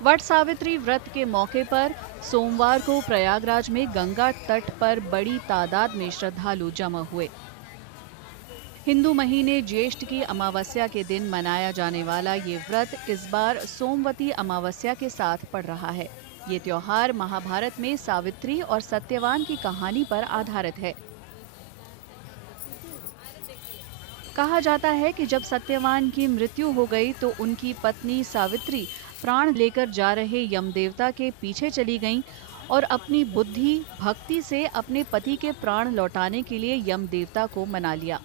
वट सावित्री व्रत के मौके पर सोमवार को प्रयागराज में गंगा तट पर बड़ी तादाद में श्रद्धालु जमा हुए। हिंदू महीने ज्येष्ठ की अमावस्या के दिन मनाया जाने वाला ये व्रत इस बार सोमवती अमावस्या के साथ पड़ रहा है। ये त्योहार महाभारत में सावित्री और सत्यवान की कहानी पर आधारित है। कहा जाता है कि जब सत्यवान की मृत्यु हो गई तो उनकी पत्नी सावित्री प्राण लेकर जा रहे यमदेवता के पीछे चली गईं और अपनी बुद्धि भक्ति से अपने पति के प्राण लौटाने के लिए यमदेवता को मना लिया।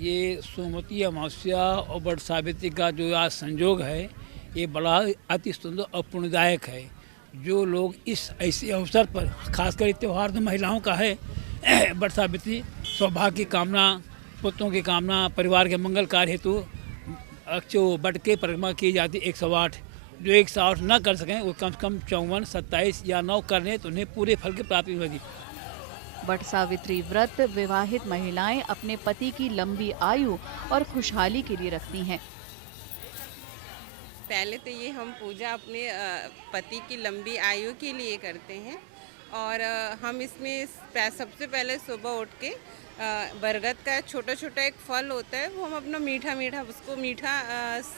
ये सोमवती अमावस्या और वट सावित्री का जो आज संयोग है, ये बड़ा अति सुंदर और पुण्यदायक है। जो लोग इस ऐसे अवसर पर, खासकर त्यौहार तो महिलाओं का है, वट सावित्री सौभाग्य की कामना, पुत्रों की कामना, परिवार के मंगल कार्य हेतु जो वट के परिक्रमा की जाती 108। जो 108 न कर सकें वो कम से कम 54, 27 या 9 कर लें तो उन्हें पूरे फल की प्राप्ति होगी। वट सावित्री व्रत विवाहित महिलाएं अपने पति की लंबी आयु और खुशहाली के लिए रखती हैं। पहले तो ये हम पूजा अपने पति की लंबी आयु के लिए करते हैं और हम इसमें सबसे पहले सुबह उठ के बरगद का छोटा छोटा एक फल होता है, वो हम अपना मीठा मीठा उसको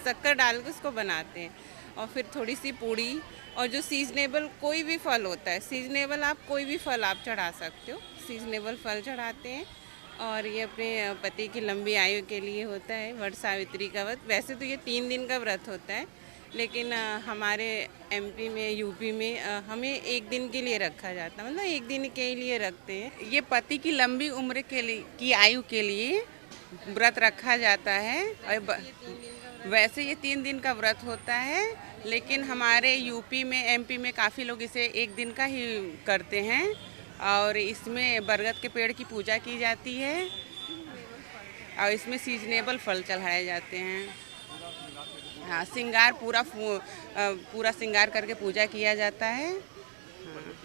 शक्कर डाल के उसको बनाते हैं और फिर थोड़ी सी पूड़ी और जो सीजनेबल कोई भी फल होता है, सीजनेबल आप कोई भी फल आप चढ़ा सकते हो, सीजनेबल फल चढ़ाते हैं। और ये अपने पति की लंबी आयु के लिए होता है वट सावित्री का व्रत। वैसे तो ये 3 दिन का व्रत होता है, लेकिन हमारे एमपी में, यूपी में हमें 1 दिन के लिए रखा जाता है, मतलब 1 दिन के लिए रखते हैं। ये पति की लंबी उम्र के लिए, की आयु के लिए व्रत रखा जाता है। और वैसे ये 3 दिन का व्रत होता है, लेकिन हमारे यूपी में, एमपी में काफ़ी लोग इसे 1 दिन का ही करते हैं और इसमें बरगद के पेड़ की पूजा की जाती है और इसमें सीजनेबल फल चढ़ाए जाते हैं। हाँ, श्रृंगार पूरा श्रृंगार करके पूजा किया जाता है।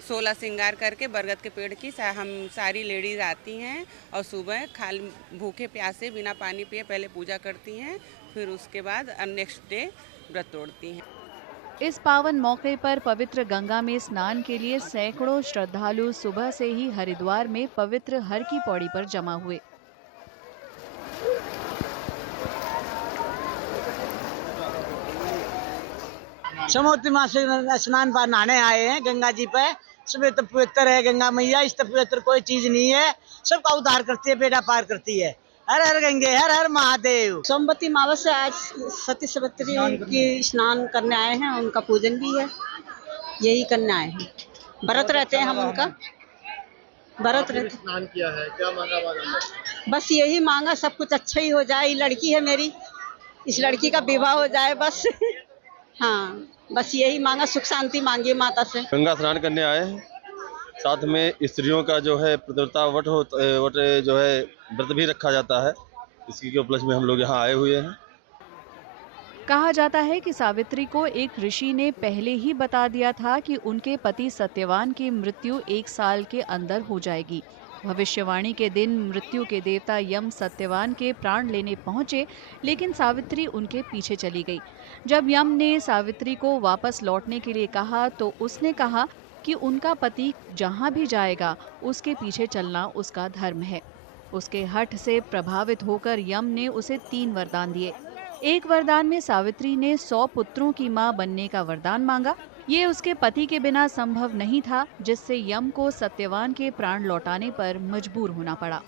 16 श्रृंगार करके बरगद के पेड़ की हम सारी लेडीज आती हैं और सुबह खाली भूखे प्यासे बिना पानी पिए पहले पूजा करती हैं, फिर उसके बाद नेक्स्ट डे व्रत तोड़ती हैं। इस पावन मौके पर पवित्र गंगा में स्नान के लिए सैकड़ों श्रद्धालु सुबह से ही हरिद्वार में पवित्र हर की पौड़ी पर जमा हुए। सोमवती माँ से स्नान पर नहाने आए हैं गंगा जी पे। सब तो पवित्र है गंगा मैया, इस तो पवित्र कोई चीज नहीं है। सबका उद्धार करती है, बेड़ा पार करती है। हर हर गंगे, हर हर महादेव। सोमवती अमावस्या आज सती सावित्री की स्नान करने आए हैं, उनका पूजन भी है, यही करने आए हैं। व्रत रहते हैं हम उनका, व्रत रहते। स्नान किया है, क्या मांगा मांगा? बस यही मांगा सब कुछ अच्छा ही हो जाए। ये लड़की है मेरी, इस लड़की का विवाह हो जाए बस। हाँ, बस यही मांगा, सुख शांति मांगी माता से। गंगा स्नान करने आए हैं, साथ में स्त्रियों का जो है पवित्रता वट जो है व्रत भी रखा जाता है। इसी के उपलक्ष्य में हम लोग यहाँ आए हुए हैं। कहा जाता है कि सावित्री को एक ऋषि ने पहले ही बता दिया था कि उनके पति सत्यवान की मृत्यु 1 साल के अंदर हो जाएगी। भविष्यवाणी के दिन मृत्यु के देवता यम सत्यवान के प्राण लेने पहुंचे, लेकिन सावित्री उनके पीछे चली गई। जब यम ने सावित्री को वापस लौटने के लिए कहा तो उसने कहा कि उनका पति जहां भी जाएगा उसके पीछे चलना उसका धर्म है। उसके हठ से प्रभावित होकर यम ने उसे 3 वरदान दिए। एक वरदान में सावित्री ने 100 पुत्रों की मां बनने का वरदान मांगा। ये उसके पति के बिना संभव नहीं था, जिससे यम को सत्यवान के प्राण लौटाने पर मजबूर होना पड़ा।